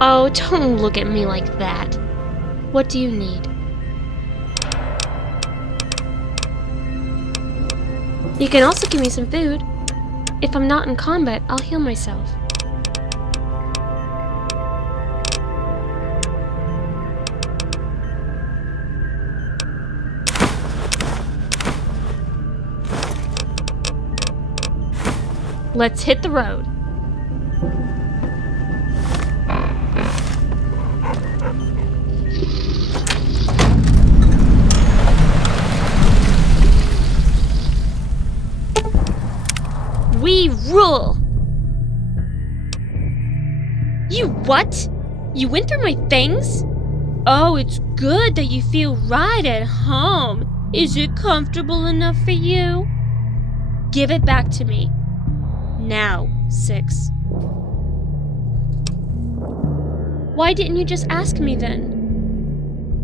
Oh, don't look at me like that. What do you need? You can also give me some food. If I'm not in combat, I'll heal myself. Let's hit the road. We rule! You what? You went through my fangs? Oh, it's good that you feel right at home. Is it comfortable enough for you? Give it back to me. Now, 6. Why didn't you just ask me then?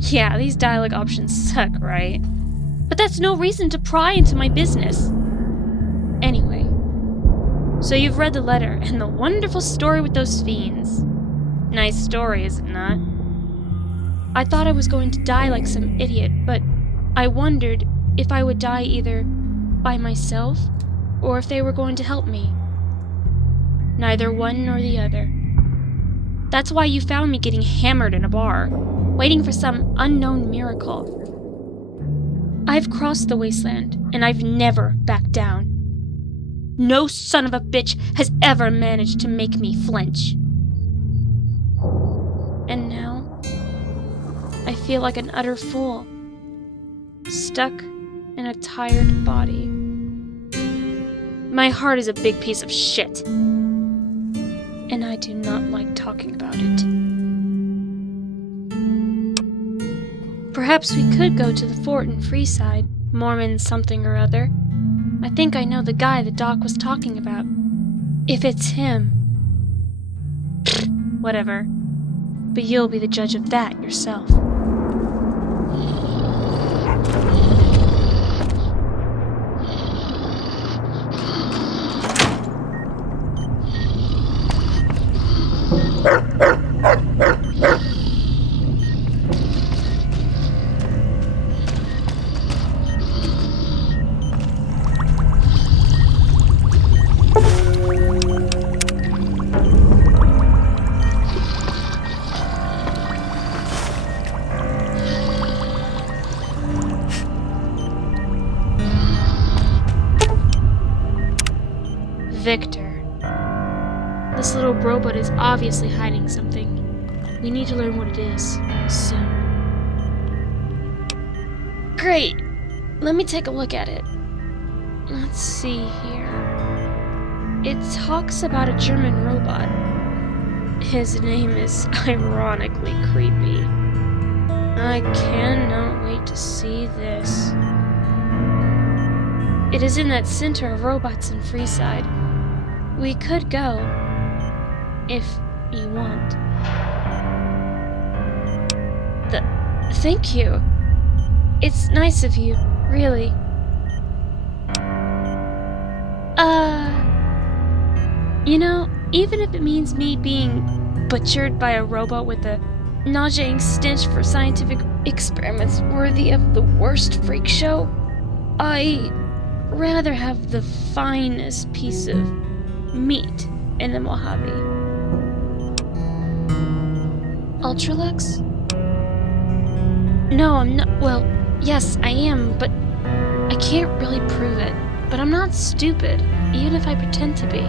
Yeah, these dialogue options suck, right? But that's no reason to pry into my business. Anyway, so you've read the letter and the wonderful story with those fiends. Nice story, is it not? I thought I was going to die like some idiot, but I wondered if I would die either by myself or if they were going to help me. Neither one nor the other. That's why you found me getting hammered in a bar, waiting for some unknown miracle. I've crossed the wasteland, and I've never backed down. No son of a bitch has ever managed to make me flinch. And now, I feel like an utter fool, stuck in a tired body. My heart is a big piece of shit, and I do not like talking about it. Perhaps we could go to the fort in Freeside, Mormon something or other. I think I know the guy the doc was talking about. If it's him. Whatever. But you'll be the judge of that yourself. Victor. This little robot is obviously hiding something. We need to learn what it is, soon. Great! Let me take a look at it. Let's see here. It talks about a German robot. His name is ironically creepy. I cannot wait to see this. It is in that center of robots in Freeside. We could go, if you want. Thank you. It's nice of you, really. You know, even if it means me being butchered by a robot with a nauseating stench for scientific experiments worthy of the worst freak show, I'd rather have the finest piece of meat in the Mojave. Ultralux? No, I'm not. Well, yes, I am, but I can't really prove it. But I'm not stupid, even if I pretend to be.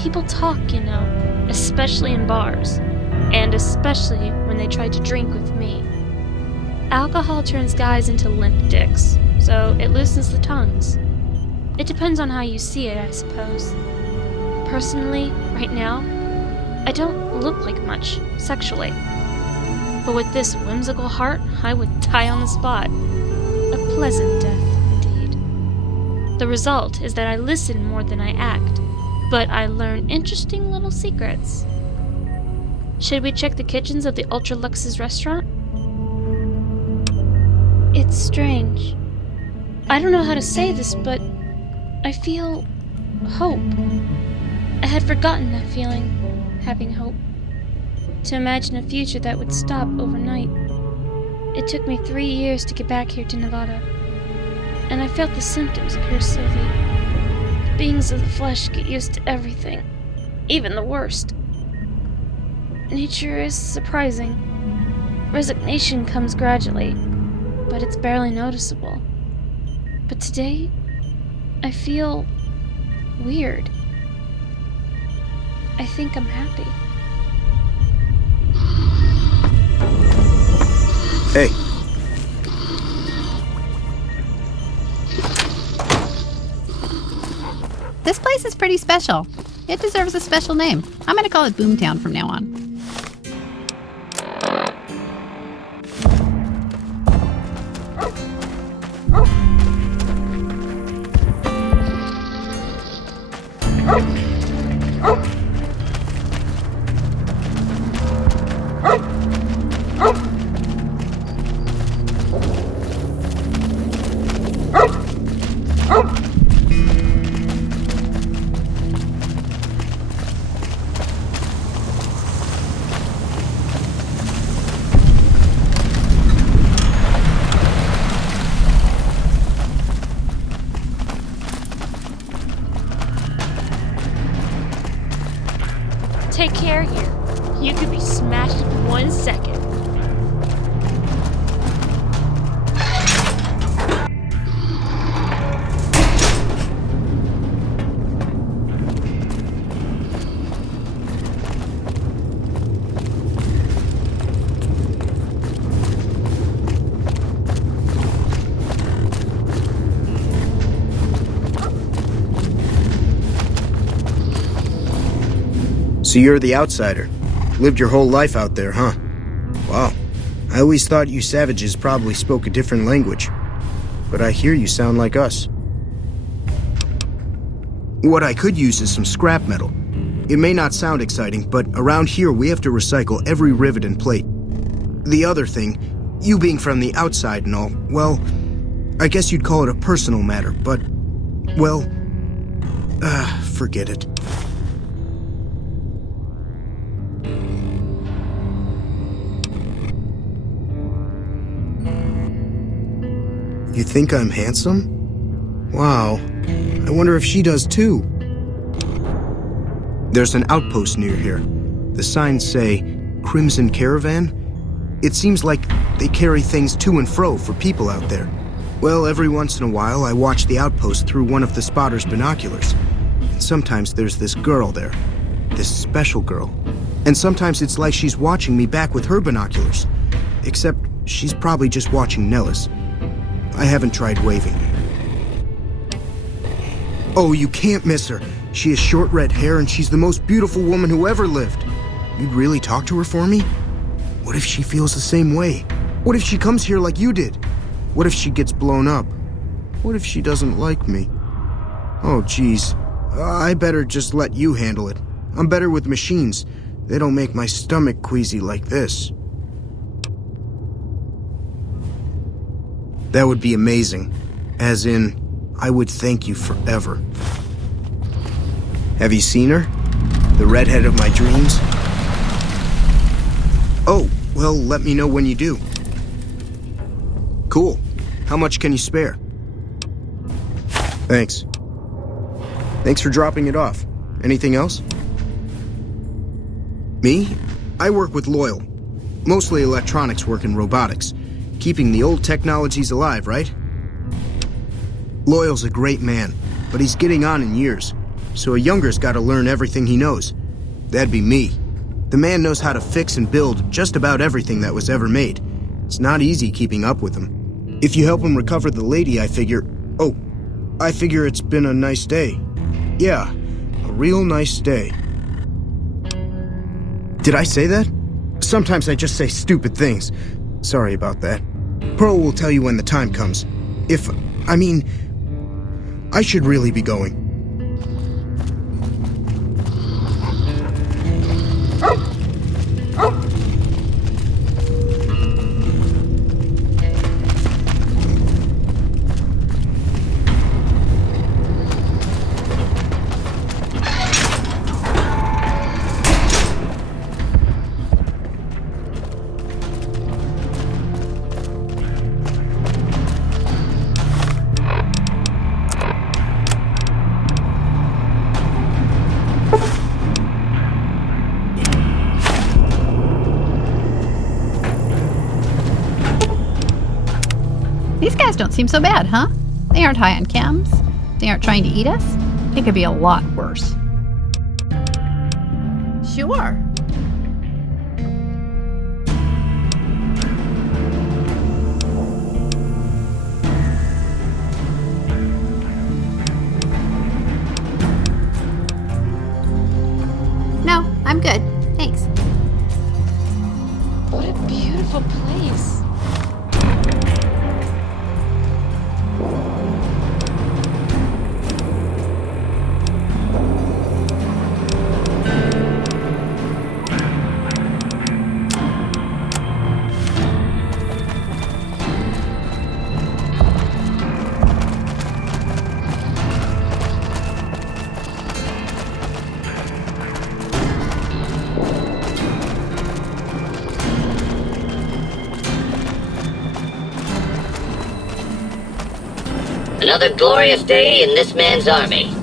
People talk, you know, especially in bars, and especially when they try to drink with me. Alcohol turns guys into limp dicks, so it loosens the tongues. It depends on how you see it, I suppose. Personally, right now, I don't look like much, sexually. But with this whimsical heart, I would die on the spot. A pleasant death, indeed. The result is that I listen more than I act, but I learn interesting little secrets. Should we check the kitchens of the Ultralux's restaurant? It's strange. I don't know how to say this, but I feel hope. I had forgotten that feeling, having hope, to imagine a future that would stop overnight. It took me 3 years to get back here to Nevada, and I felt the symptoms of your Sylvie. The beings of the flesh get used to everything, even the worst. Nature is surprising. Resignation comes gradually, but it's barely noticeable. But today, I feel weird. I think I'm happy. Hey. This place is pretty special. It deserves a special name. I'm gonna call it Boomtown from now on. Take care here. You could be smashed in 1 second. So you're the outsider. Lived your whole life out there, huh? Wow. I always thought you savages probably spoke a different language. But I hear you sound like us. What I could use is some scrap metal. It may not sound exciting, but around here we have to recycle every rivet and plate. The other thing, you being from the outside and all, well, I guess you'd call it a personal matter, but, well, forget it. You think I'm handsome? Wow. I wonder if she does too. There's an outpost near here. The signs say, Crimson Caravan. It seems like they carry things to and fro for people out there. Well, every once in a while I watch the outpost through one of the spotter's binoculars. And sometimes there's this girl there. This special girl. And sometimes it's like she's watching me back with her binoculars. Except she's probably just watching Nellis. I haven't tried waving. Oh, you can't miss her. She has short red hair and she's the most beautiful woman who ever lived. You'd really talk to her for me? What if she feels the same way? What if she comes here like you did? What if she gets blown up? What if she doesn't like me? Oh, geez. I better just let you handle it. I'm better with machines. They don't make my stomach queasy like this. That would be amazing. As in, I would thank you forever. Have you seen her? The redhead of my dreams? Oh, well, let me know when you do. Cool. How much can you spare? Thanks. Thanks for dropping it off. Anything else? Me? I work with Loyal. Mostly electronics work and robotics. Keeping the old technologies alive, right? Loyal's a great man, but he's getting on in years, so a younger's gotta learn everything he knows. That'd be me. The man knows how to fix and build just about everything that was ever made. It's not easy keeping up with him. If you help him recover the lady, I figure it's been a nice day. Yeah, a real nice day. Did I say that? Sometimes I just say stupid things. Sorry about that. Pearl will tell you when the time comes. I should really be going. don't seem so bad, huh? They aren't high on chems. They aren't trying to eat us. It could be a lot worse. Sure. No, I'm good. Thanks. What a beautiful place. Another glorious day in this man's army.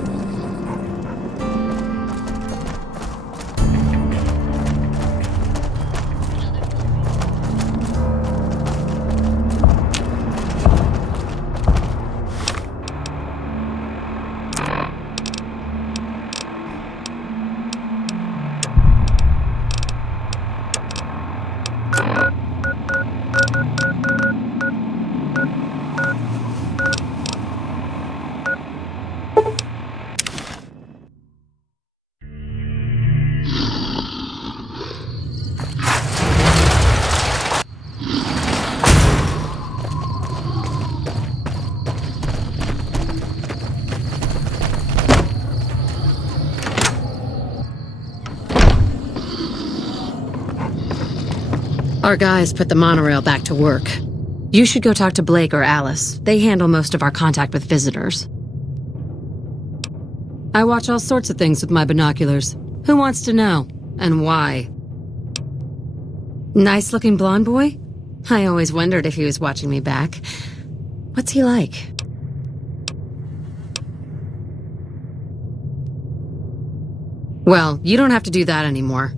Our guys put the monorail back to work. You should go talk to Blake or Alice. They handle most of our contact with visitors. I watch all sorts of things with my binoculars. Who wants to know? And why? Nice-looking blonde boy? I always wondered if he was watching me back. What's he like? Well, you don't have to do that anymore.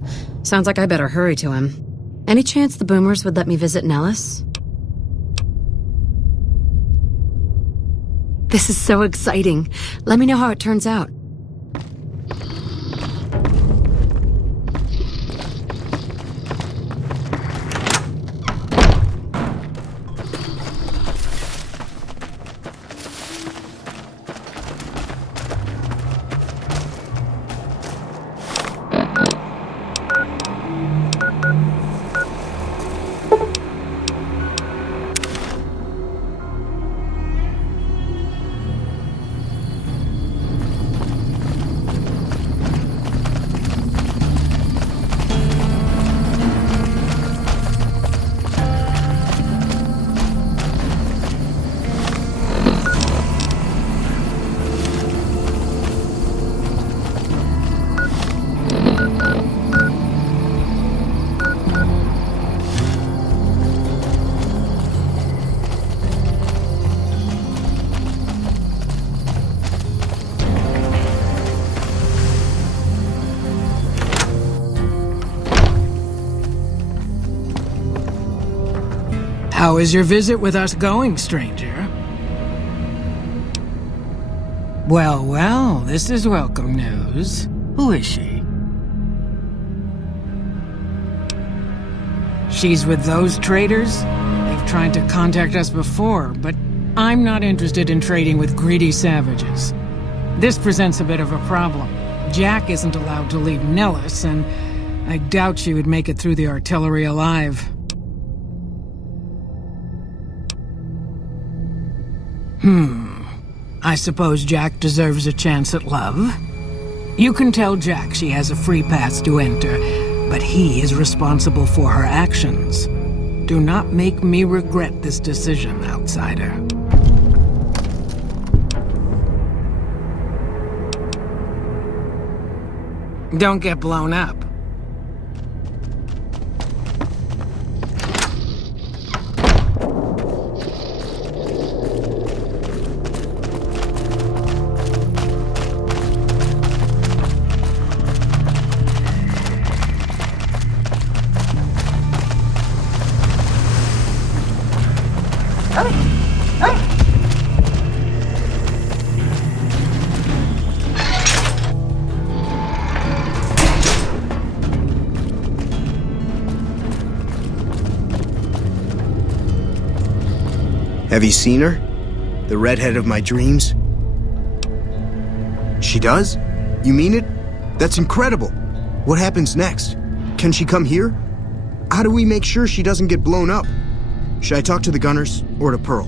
Sounds like I better hurry to him. Any chance the boomers would let me visit Nellis? This is so exciting. Let me know how it turns out. How is your visit with us going, stranger? Well, well, this is welcome news. Who is she? She's with those traders? They've tried to contact us before, but I'm not interested in trading with greedy savages. This presents a bit of a problem. Jack isn't allowed to leave Nellis, and I doubt she would make it through the artillery alive. I suppose Jack deserves a chance at love. You can tell Jack she has a free pass to enter, but he is responsible for her actions. Do not make me regret this decision, outsider. Don't get blown up. Have you seen her? The redhead of my dreams? She does? You mean it? That's incredible. What happens next? Can she come here? How do we make sure she doesn't get blown up? Should I talk to the gunners or to Pearl?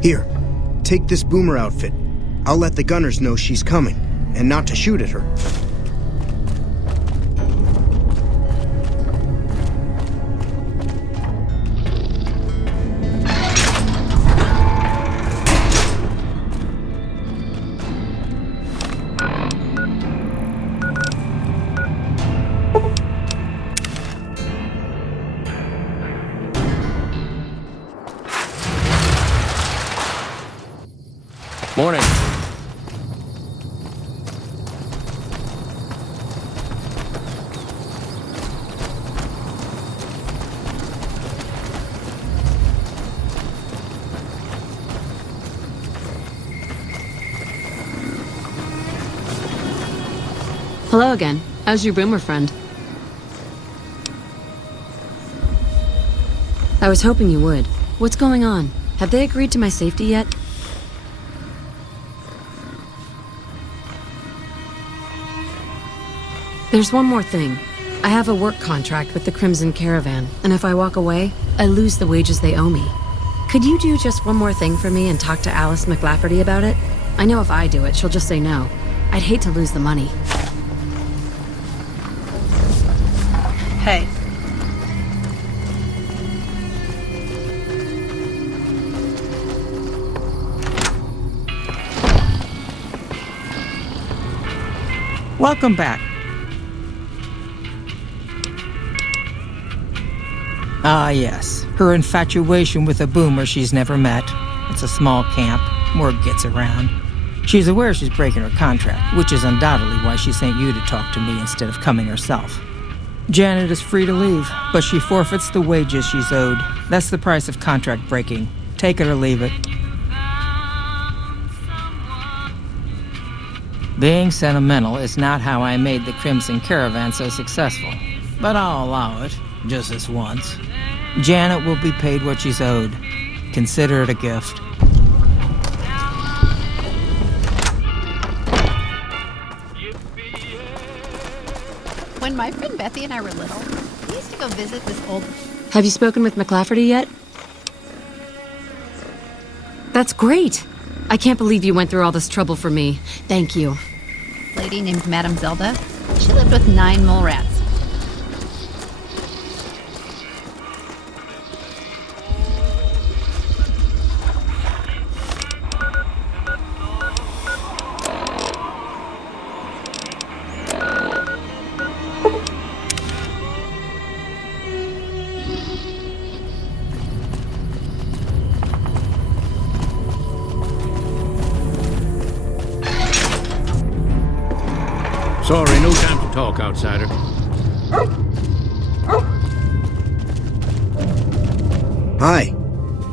Here, take this boomer outfit. I'll let the gunners know she's coming, and not to shoot at her. Morning. Hello again. How's your boomer friend? I was hoping you would. What's going on? Have they agreed to my safety yet? There's one more thing. I have a work contract with the Crimson Caravan, and if I walk away, I lose the wages they owe me. Could you do just one more thing for me and talk to Alice McLafferty about it? I know if I do it, she'll just say no. I'd hate to lose the money. Hey. Welcome back. Ah, yes. Her infatuation with a boomer she's never met. It's a small camp. Word gets around. She's aware she's breaking her contract, which is undoubtedly why she sent you to talk to me instead of coming herself. Janet is free to leave, but she forfeits the wages she's owed. That's the price of contract breaking. Take it or leave it. Being sentimental is not how I made the Crimson Caravan so successful, but I'll allow it, just this once. Janet will be paid what she's owed. Consider it a gift. When my friend Bethy and I were little, we used to go visit this old... Have you spoken with McLafferty yet? That's great! I can't believe you went through all this trouble for me. Thank you. lady named Madame Zelda. She lived with 9 mole rats. Sorry, no time to talk, outsider. Hi.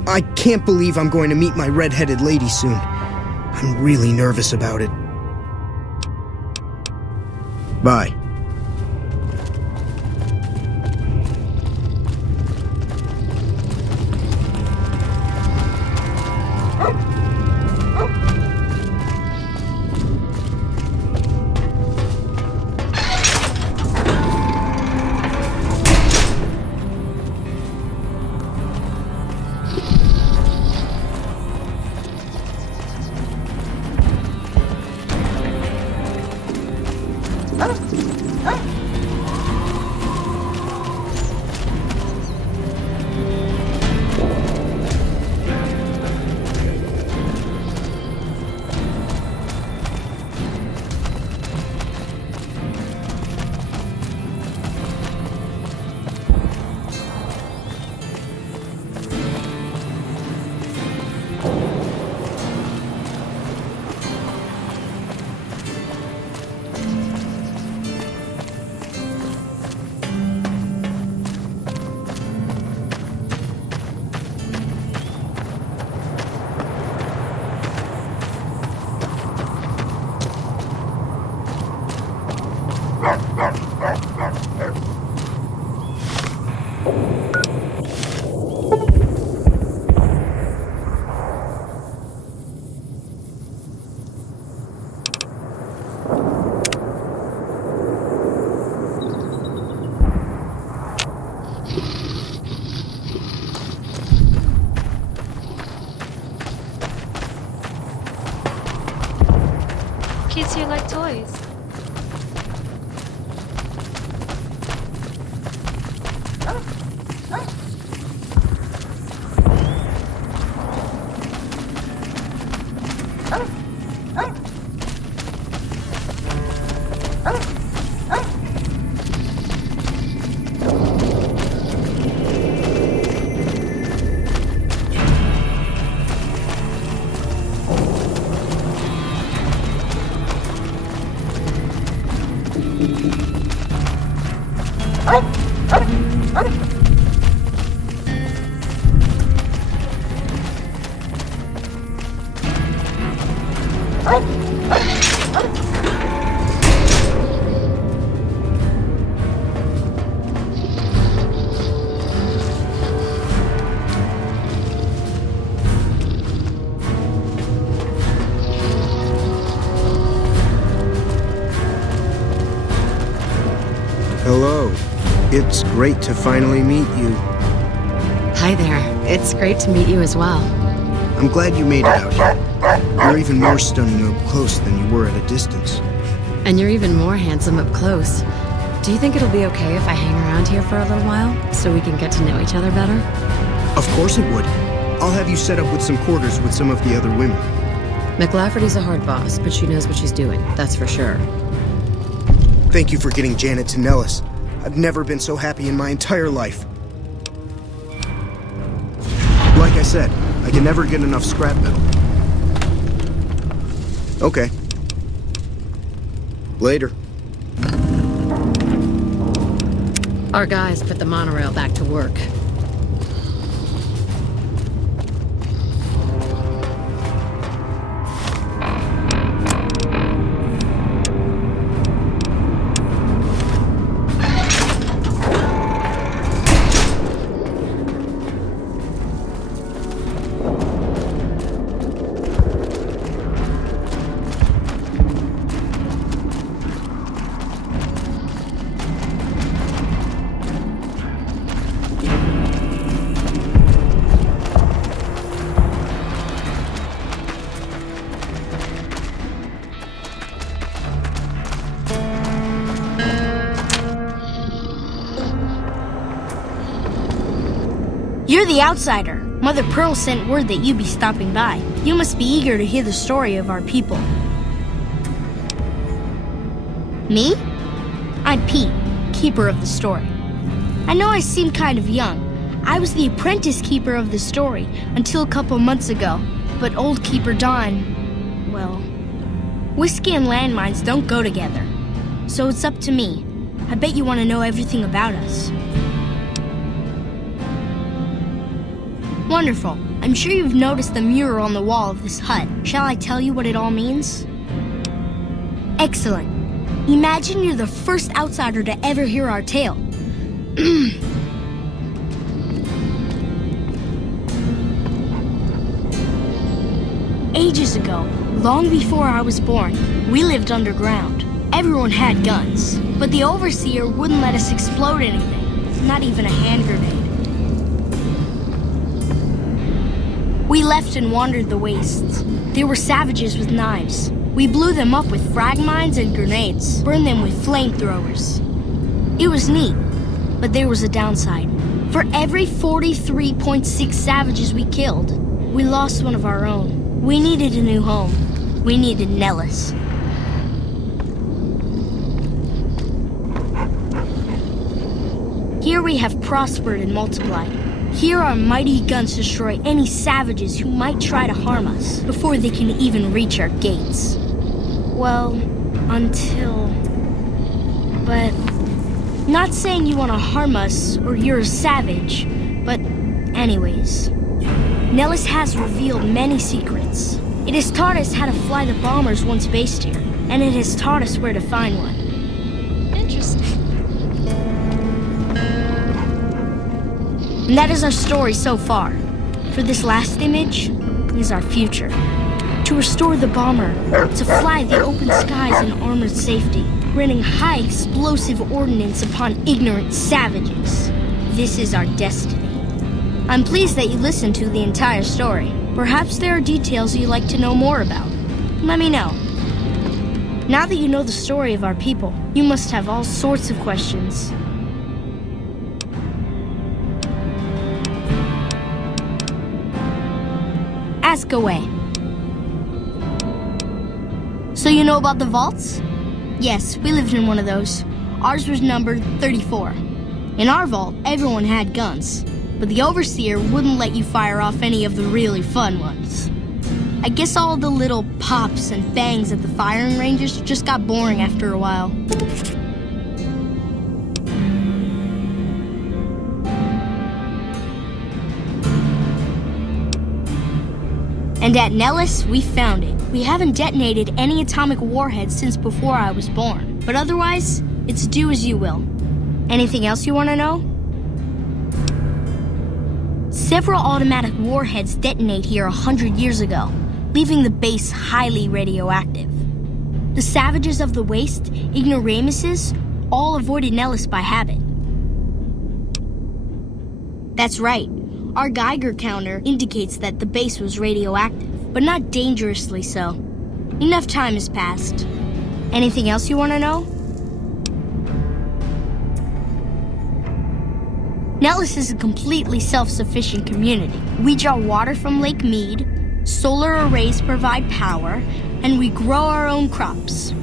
I can't believe I'm going to meet my red-headed lady soon. I'm really nervous about it. Bye. kids here like toys. Hello. It's great to finally meet you. Hi there. It's great to meet you as well. I'm glad you made it out here. You're even more stunning up close than you were at a distance. And you're even more handsome up close. Do you think it'll be okay if I hang around here for a little while, so we can get to know each other better? Of course it would. I'll have you set up with some quarters with some of the other women. McLafferty's a hard boss, but she knows what she's doing, that's for sure. Thank you for getting Janet to Nellis. I've never been so happy in my entire life. Like I said, I can never get enough scrap metal. Okay. Later. Our guys put the monorail back to work. You're the outsider. Mother Pearl sent word that you'd be stopping by. You must be eager to hear the story of our people. Me? I'm Pete, keeper of the story. I know I seem kind of young. I was the apprentice keeper of the story until a couple months ago. But old Keeper Don, well, whiskey and landmines don't go together. So it's up to me. I bet you want to know everything about us. Wonderful. I'm sure you've noticed the mural on the wall of this hut. Shall I tell you what it all means? Excellent. Imagine you're the first outsider to ever hear our tale. Ages ago, long before I was born, we lived underground. Everyone had guns, but the overseer wouldn't let us explode anything, not even a hand grenade. We left and wandered the wastes. There were savages with knives. We blew them up with frag mines and grenades, burned them with flamethrowers. It was neat, but there was a downside. For every 43.6 savages we killed, we lost one of our own. We needed a new home. We needed Nellis. Here we have prospered and multiplied. Here our mighty guns destroy any savages who might try to harm us before they can even reach our gates. Well, until... But... Not saying you want to harm us or you're a savage, but anyways. Nellis has revealed many secrets. It has taught us how to fly the bombers once based here, and it has taught us where to find one. Interesting. And that is our story so far. For this last image is our future. To restore the bomber, to fly the open skies in armored safety, raining high explosive ordnance upon ignorant savages. This is our destiny. I'm pleased that you listened to the entire story. Perhaps there are details you'd like to know more about. Let me know. Now that you know the story of our people, you must have all sorts of questions. Ask away. So you know about the vaults? Yes, we lived in one of those. Ours was numbered 34. In our vault, everyone had guns, but the overseer wouldn't let you fire off any of the really fun ones. I guess all the little pops and bangs at the firing ranges just got boring after a while. And at Nellis, we found it. We haven't detonated any atomic warheads since before I was born. But otherwise, it's do as you will. Anything else you want to know? Several automatic warheads detonate here 100 years ago, leaving the base highly radioactive. The savages of the waste, ignoramuses, all avoided Nellis by habit. That's right. Our Geiger counter indicates that the base was radioactive, but not dangerously so. Enough time has passed. Anything else you want to know? Nellis is a completely self-sufficient community. We draw water from Lake Mead, solar arrays provide power, and we grow our own crops.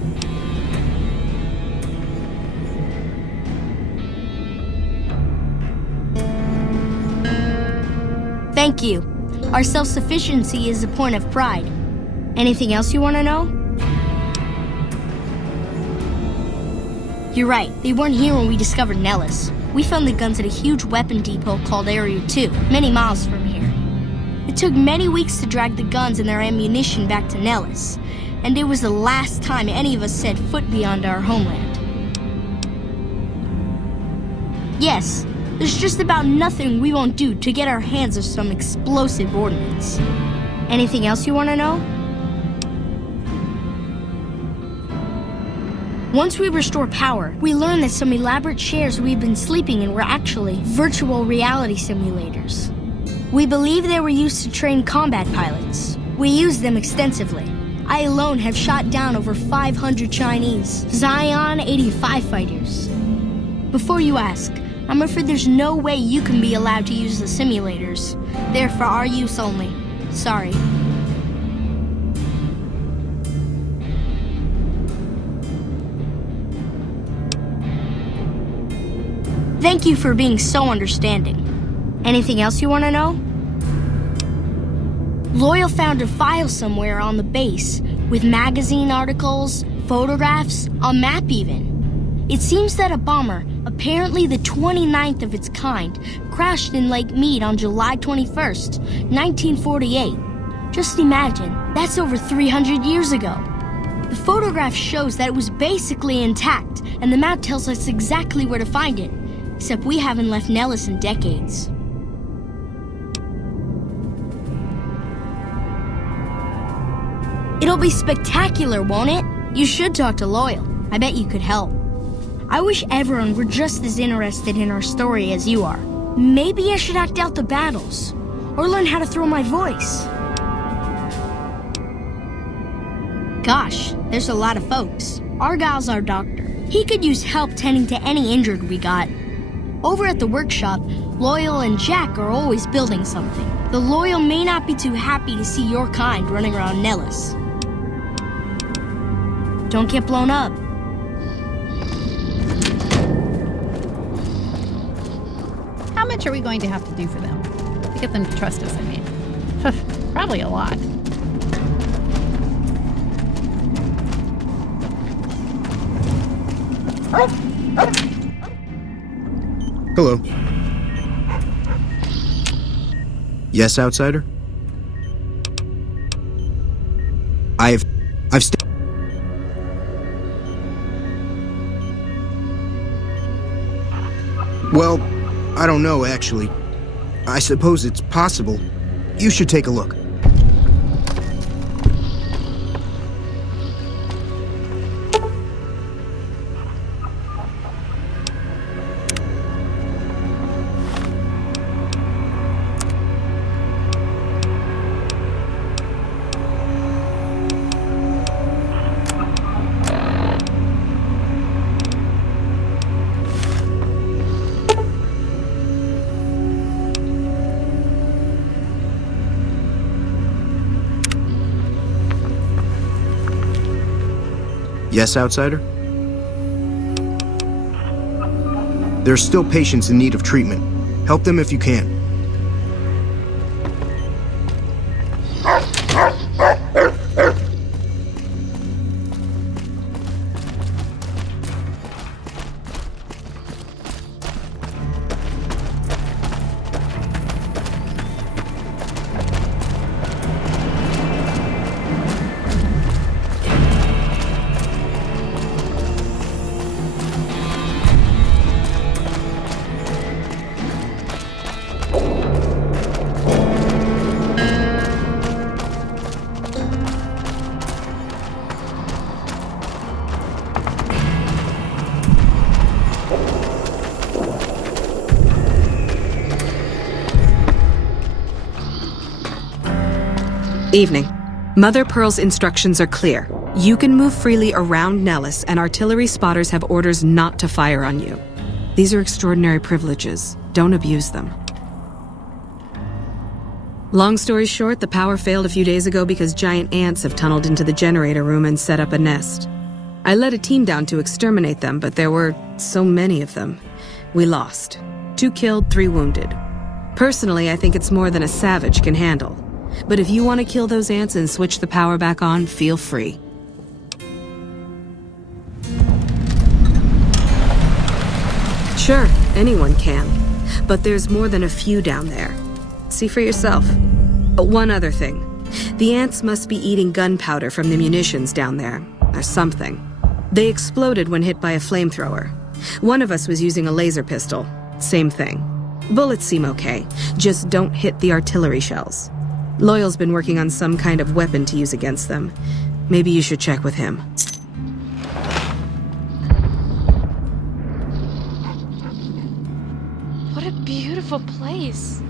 Thank you. Our self-sufficiency is a point of pride. Anything else you want to know? You're right, they weren't here when we discovered Nellis. We found the guns at a huge weapon depot called Area 2, many miles from here. It took many weeks to drag the guns and their ammunition back to Nellis, and it was the last time any of us set foot beyond our homeland. Yes, there's just about nothing we won't do to get our hands on some explosive ordnance. Anything else you want to know? Once we restore power, we learn that some elaborate chairs we've been sleeping in were actually virtual reality simulators. We believe they were used to train combat pilots. We use them extensively. I alone have shot down over 500 Chinese Zion 85 fighters. Before you ask, I'm afraid there's no way you can be allowed to use the simulators. They're for our use only. Sorry. Thank you for being so understanding. Anything else you want to know? Loyal found a file somewhere on the base with magazine articles, photographs, a map even. It seems that a bomber, apparently the 29th of its kind, crashed in Lake Mead on July 21st, 1948. Just imagine, that's over 300 years ago. The photograph shows that it was basically intact, and the map tells us exactly where to find it. Except we haven't left Nellis in decades. It'll be spectacular, won't it? You should talk to Loyal. I bet you could help. I wish everyone were just as interested in our story as you are. Maybe I should act out the battles, or learn how to throw my voice. Gosh, there's a lot of folks. Argyle's our doctor. He could use help tending to any injured we got. Over at the workshop, Loyal and Jack are always building something. The Loyal may not be too happy to see your kind running around Nellis. Don't get blown up. How much are we going to have to do for them? To get them to trust us, I mean. Probably a lot. Hello. Yes, outsider? I've Well, I don't know, actually. I suppose it's possible. You should take a look. Yes, Outsider? There's still patients in need of treatment. Help them if you can. Evening. Mother Pearl's instructions are clear. You can move freely around Nellis, and artillery spotters have orders not to fire on you. These are extraordinary privileges. Don't abuse them. Long story short, the power failed a few days ago because giant ants have tunneled into the generator room and set up a nest. I led a team down to exterminate them, but there were so many of them. We lost. 2 killed, 3 wounded. Personally, I think it's more than a savage can handle. But if you want to kill those ants and switch the power back on, feel free. Sure, anyone can. But there's more than a few down there. See for yourself. But one other thing. The ants must be eating gunpowder from the munitions down there, or something. They exploded when hit by a flamethrower. One of us was using a laser pistol. Same thing. Bullets seem okay. Just don't hit the artillery shells. Loyal's been working on some kind of weapon to use against them. Maybe you should check with him. What a beautiful place.